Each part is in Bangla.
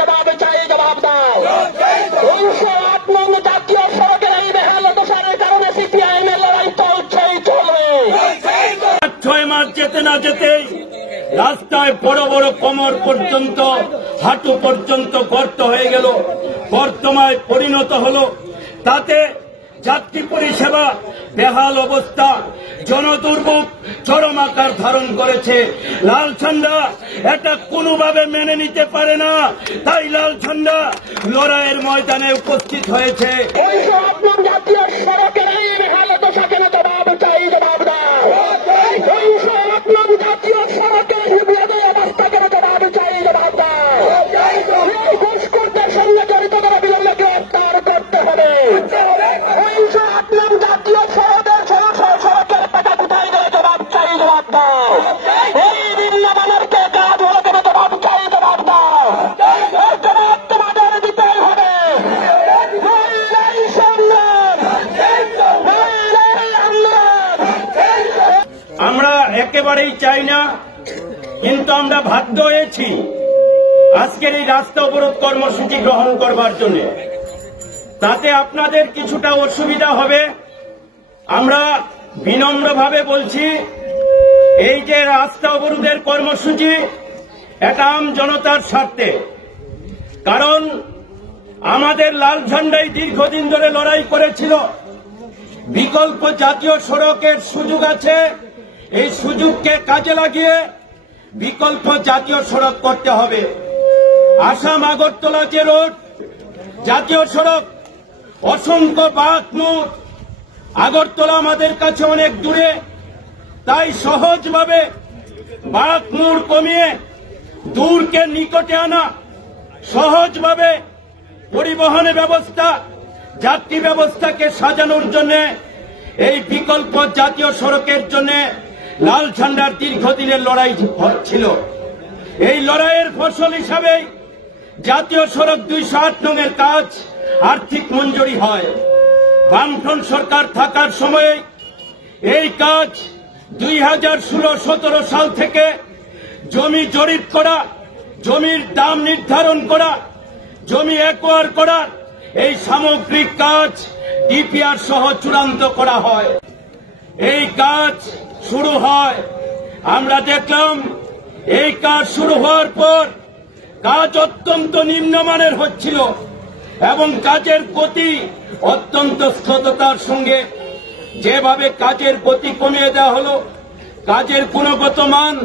জবাব চাই, জবাব দাও। 208 নং জাতীয় সড়কের এই বেহাল দশার কারণে সিপিআইএমের লড়াই চলছেই চলবে। 6 মাস যেতে না যেতেই রাস্তায় বড় বড় কোমর পর্যন্ত, হাঁটু পর্যন্ত গর্ত হয়ে গেল, বর্তমায় পরিণত হল। তাতে যাত্রী পরিষেবা বেহাল অবস্থা, জনদুর্ভোগ চরম আকার ধারণ করেছে। লাল ঝান্ডা এটা কোনোভাবে মেনে নিতে পারে না, তাই লাল ঝান্ডা লড়াইয়ের ময়দানে উপস্থিত হয়েছে। 208 নং জাতীয় সড়কের এই বেহাল দশা কেন জবাব চাই, জবাব দাও। 208 নং জাতীয় সড়কের বিবাদী অবস্থা কেন জবাব চাই, জবাব দাও। ঘুষখোরদের সঙ্গে জড়িত করে বিলম্বে গ্রেফতার করতে হবে। 208 নং জাতীয় সড়কের টাকা কোথায় গেলে জবাব চাই, জবাব দাও। এই নিম্নমানেরকে কাজ হলো কেন জবাব চাই, জবাব দাও। জবাব তোমাদের দিতেই হবে। আমরা একেবারেই চাই না, কিন্তু আমরা বাধ্য হয়েছি আজকের এই রাস্তা অবরোধ কর্মসূচি গ্রহণ করবার জন্য। তাতে আপনাদের কিছুটা অসুবিধা হবে। আমরা বিনম্রভাবে বলছি, এই যে রাস্তা অবরোধের কর্মসূচি এটা আম জনতার স্বার্থে। কারণ আমাদের লাল ঝান্ডাই দীর্ঘদিন ধরে লড়াই করেছিল। বিকল্প জাতীয় সড়কের সুযোগ আছে, এই সুযোগকে কাজে লাগিয়ে বিকল্প জাতীয় সড়ক করতে হবে। আসাম আগরতলা যে রোড জাতীয় সড়ক, অসংখ্য বাঁক মোড়, আগরতলা আমাদের কাছে অনেক দূরে, তাই সহজভাবে বাঁক মোড় কমিয়ে দূরকে নিকটে আনা, সহজভাবে পরিবহন ব্যবস্থা, যাত্রী ব্যবস্থাকে সাজানোর জন্য এই বিকল্প জাতীয় সড়কের জন্য লাল ঝান্ডার দীর্ঘদিনের লড়াই ছিল। এই লড়াইয়ের ফসল হিসাবে জাতীয় সড়ক 208 নংয়ের কাজ আর্থিক মঞ্জুরি হয়। বামফ্রন্ট সরকার থাকার সময়ে এই কাজ 2016-17 সাল থেকে জমি জরিপ করা, জমির দাম নির্ধারণ করা, জমি অ্যাকোয়ার করা, এই সামগ্রিক কাজ ডিপিআর সহ চূড়ান্ত করা হয়। এই কাজ শুরু হয়, আমরা দেখলাম এই কাজ শুরু হওয়ার পর কাজ অত্যন্ত নিম্নমানের হচ্ছিল এবং কাজের গতি অত্যন্ত স্থিরতার সঙ্গে। যেভাবে কাজের গতি কমিয়ে দেওয়া হলো, কাজের গুণগত মান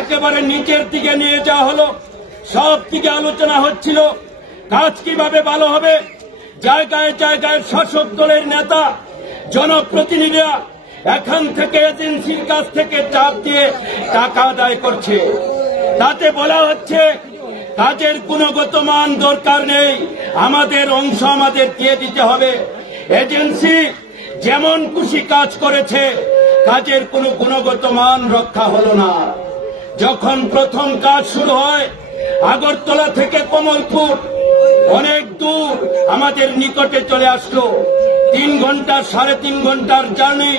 একেবারে নিচের দিকে নিয়ে যাওয়া হলো। সব দিকে আলোচনা হচ্ছিল কাজ কিভাবে ভালো হবে। জায়গায় জায়গায় শাসক দলের নেতা, জনপ্রতিনিধিরা এখান থেকে এজেন্সির কাছ থেকে চাপ দিয়ে টাকা আদায় করছে। তাতে বলা হচ্ছে কাজের গুণগত মান দরকার নেই, আমাদের অংশ আমাদের দিয়ে দিতে হবে। এজেন্সি যেমন খুশি কাজ করেছে, কাজের কোনো গুণগত মান রক্ষা হলো না। যখন প্রথম কাজ শুরু হয়, আগরতলা থেকে কমলপুর অনেক দূর আমাদের নিকটে চলে আসলো। 3 ঘন্টা 3.5 ঘন্টার জার্নি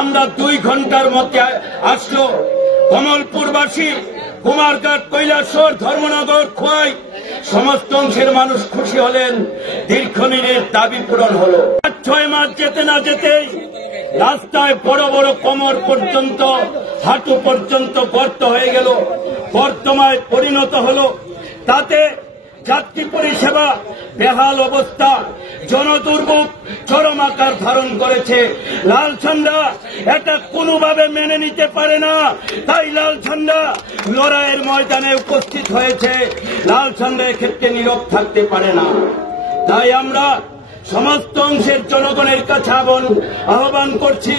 আমরা 2 ঘন্টার মধ্যে আসলো। কমলপুরবাসী, কুমারঘাট, কৈলাসহর, ধর্মনগর, খোয়াই সমস্ত অংশের মানুষ খুশি হলেন, দীর্ঘদিনের দাবি পূরণ হলো। 6 মাস যেতে না যেতেই রাস্তায় বড় বড় কোমর পর্যন্ত, হাঁটু পর্যন্ত গর্ত হয়ে গেল, বর্তমায় পরিণত হল। তাতে যাত্রী পরিষেবা বেহাল অবস্থা, জনদুর্ভোগ চরম আকার ধারণ করেছে। লাল ঝান্ডা এটা কোনোভাবে মেনে নিতে পারে না, তাই লাল ঝান্ডা লড়াইয়ের ময়দানে উপস্থিত হয়েছে। লাল ঝান্ডা এক্ষেত্রে নীরব থাকতে পারে না। তাই আমরা সমস্ত অংশের জনগণের কাছে আহ্বান করছি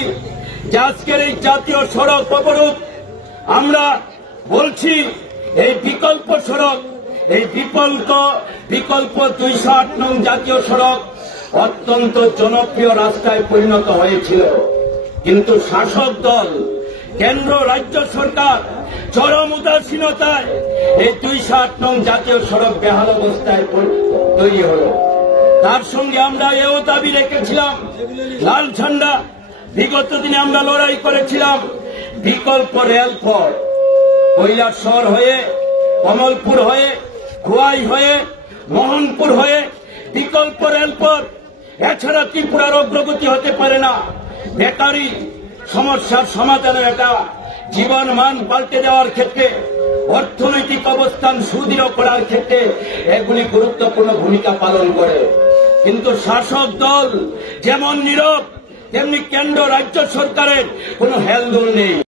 যে আজকের এই জাতীয় সড়ক অবরোধ আমরা বলছি, এই বিকল্প সড়ক, এই বিকল্প 208 নং জাতীয় সড়ক অত্যন্ত জনপ্রিয় রাস্তায় পরিণত হয়েছিল। কিন্তু শাসক দল, কেন্দ্র রাজ্য সরকার চরম উদাসীনতায় এই 208 নং জাতীয় সড়ক বেহাল অবস্থায় তৈরি হল। তার সঙ্গে আমরা এও দাবি রেখেছিলাম, লাল ঝান্ডা বিগত দিনে আমরা লড়াই করেছিলাম বিকল্প রেলপথ কৈলাসহর হয়ে, কমলপুর হয়ে, খোয়াই হয়ে, মোহনপুর হয়ে, বিকল্প রেলপথ, এছাড়া ত্রিপুরার অগ্রগতি হতে পারে না। বেকারি সমস্যার সমাধানের একটা জীবন মান পাল্টে দেওয়ার ক্ষেত্রে, অর্থনৈতিক অবস্থান সুদৃঢ় করার ক্ষেত্রে এগুলি গুরুত্বপূর্ণ ভূমিকা পালন করে। কিন্তু শাসক দল যেমন নীরব, তেমনি কেন্দ্র রাজ্য সরকারের কোনো হেলদোল নেই।